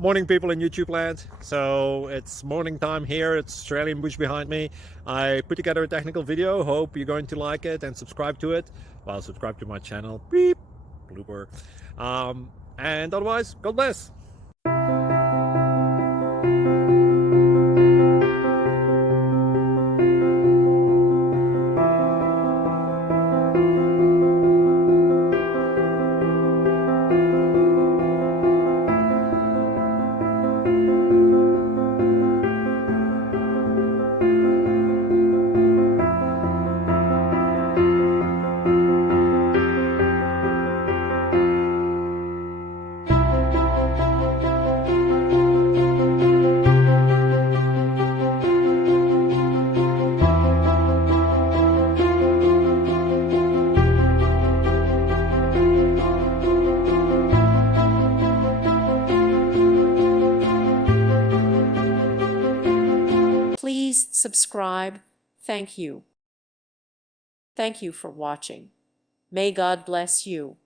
Morning, people in YouTube land. So it's morning time here. It's Australian bush behind me. I put together a technical video. Hope you're going to like it and subscribe to it. Well, subscribe to my channel. Beep, blooper. And otherwise, God bless. Please subscribe. Thank you. Thank you for watching. May God bless you.